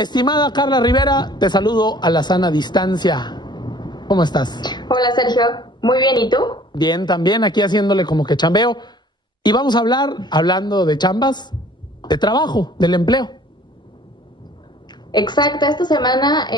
Estimada Carla Rivera, te saludo a la sana distancia. ¿Cómo estás? Hola Sergio, muy bien, ¿y tú? Bien, también aquí haciéndole como que chambeo. Y vamos a hablando de chambas, de trabajo, del empleo. Exacto, esta semana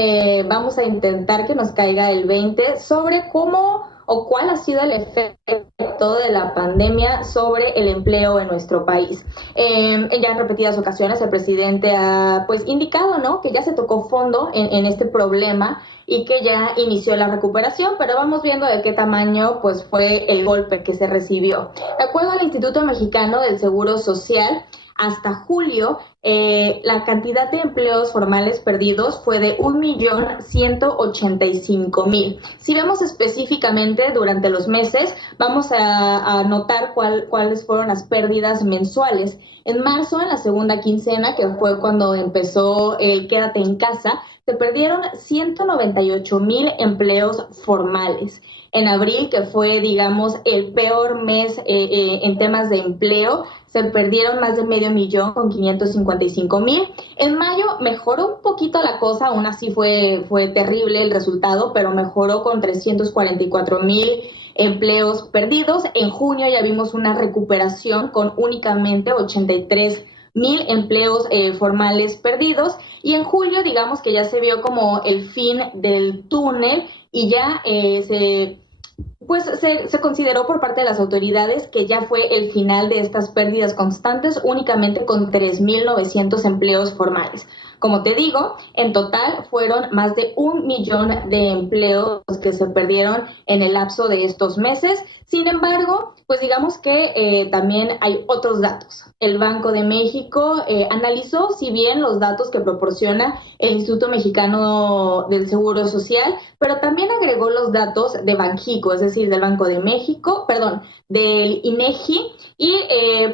vamos a intentar que nos caiga el 20 sobre cómo o cuál ha sido el efecto de la pandemia sobre el empleo en nuestro país. Ya en repetidas ocasiones el presidente ha pues indicado, ¿no?, que ya se tocó fondo en este problema y que ya inició la recuperación, pero vamos viendo de qué tamaño pues fue el golpe que se recibió. De acuerdo al Instituto Mexicano del Seguro Social, hasta julio, la cantidad de empleos formales perdidos fue de 1.185.000. Si vemos específicamente durante los meses, vamos a notar cuáles fueron las pérdidas mensuales. En marzo, en la segunda quincena, que fue cuando empezó el Quédate en casa, se perdieron 198.000 empleos formales. En abril, que fue, digamos, el peor mes en temas de empleo, se perdieron más de 500.000 con 555.000. En mayo mejoró un poquito la cosa, aún así fue terrible el resultado, pero mejoró con 344.000 empleos perdidos. En junio ya vimos una recuperación con únicamente 83.000 empleos formales perdidos, y en julio digamos que ya se vio como el fin del túnel y ya se consideró por parte de las autoridades que ya fue el final de estas pérdidas constantes, únicamente con 3.900 empleos formales. Como te digo, en total fueron más de 1 millón de empleos que se perdieron en el lapso de estos meses. Sin embargo, pues digamos que también hay otros datos. El Banco de México analizó, si bien los datos que proporciona el Instituto Mexicano del Seguro Social, pero también agregó los datos de Banxico, es decir, del Banco de México, del INEGI, y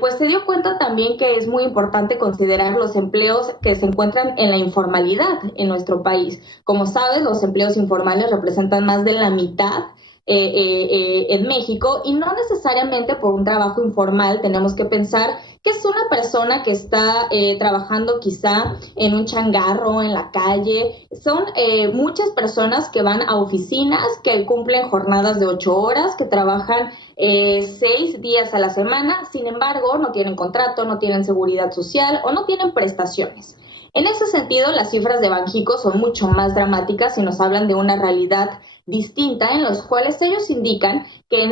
pues se dio cuenta también que es muy importante considerar los empleos que se encuentran en la informalidad en nuestro país. Como sabes, los empleos informales representan más de la mitad en México, y no necesariamente por un trabajo informal tenemos que pensar que es una persona que está trabajando quizá en un changarro, en la calle. Son muchas personas que van a oficinas, que cumplen jornadas de 8 horas, que trabajan 6 días a la semana, sin embargo no tienen contrato, no tienen seguridad social o no tienen prestaciones. En ese sentido, las cifras de Banxico son mucho más dramáticas y nos hablan de una realidad distinta, en los cuales ellos indican que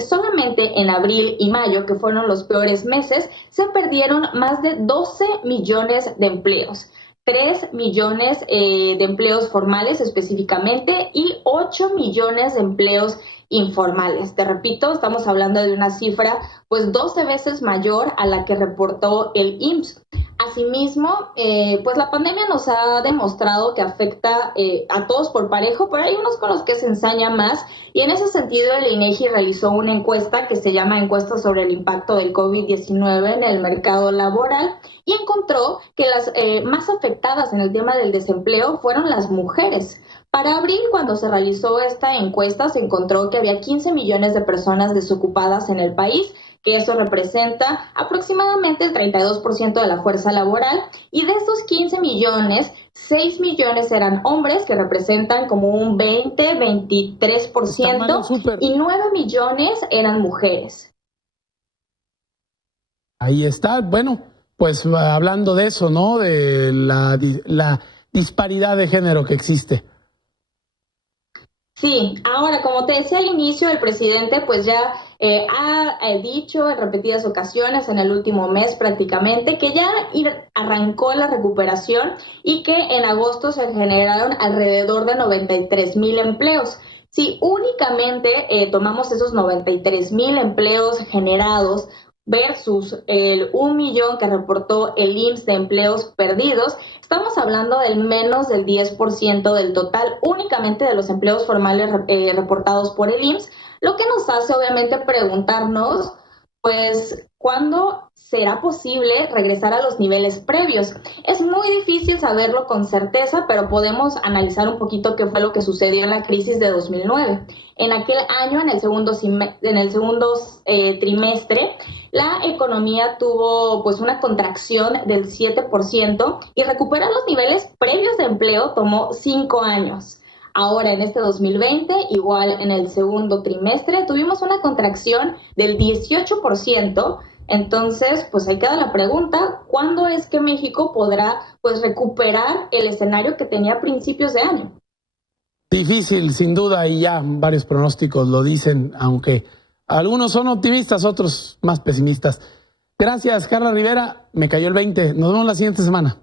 solamente en abril y mayo, que fueron los peores meses, se perdieron más de 12 millones de empleos. 3 millones de empleos formales específicamente y 8 millones de empleos informales. Te repito, estamos hablando de una cifra pues 12 veces mayor a la que reportó el IMSS. Asimismo, pues la pandemia nos ha demostrado que afecta a todos por parejo, pero hay unos con los que se ensaña más, y en ese sentido el INEGI realizó una encuesta que se llama Encuesta sobre el impacto del COVID-19 en el mercado laboral, y encontró que las más afectadas en el tema del desempleo fueron las mujeres. Para abril, cuando se realizó esta encuesta, se encontró que había 15 millones de personas desocupadas en el país, que eso representa aproximadamente el 32% de la fuerza laboral, y de esos 15 millones, 6 millones eran hombres, que representan como un 23%, y 9 millones eran mujeres. Ahí está, bueno, pues hablando de eso, ¿no?, de la disparidad de género que existe. Sí, ahora, como te decía al inicio, el presidente pues ya ha dicho en repetidas ocasiones en el último mes prácticamente que ya arrancó la recuperación y que en agosto se generaron alrededor de 93.000 empleos. Si únicamente tomamos esos 93.000 empleos generados versus el 1 millón que reportó el IMSS de empleos perdidos, estamos hablando del menos del 10% del total únicamente de los empleos formales reportados por el IMSS, lo que nos hace obviamente preguntarnos pues, ¿cuándo será posible regresar a los niveles previos? Es muy difícil saberlo con certeza, pero podemos analizar un poquito qué fue lo que sucedió en la crisis de 2009. En aquel año, en el segundo trimestre, la economía tuvo pues una contracción del 7% y recuperar los niveles previos de empleo tomó 5 años. Ahora, en este 2020, igual en el segundo trimestre, tuvimos una contracción del 18%. Entonces, pues ahí queda la pregunta, ¿cuándo es que México podrá pues recuperar el escenario que tenía a principios de año? Difícil, sin duda, y ya varios pronósticos lo dicen, aunque algunos son optimistas, otros más pesimistas. Gracias, Carla Rivera. Me cayó el 20. Nos vemos la siguiente semana.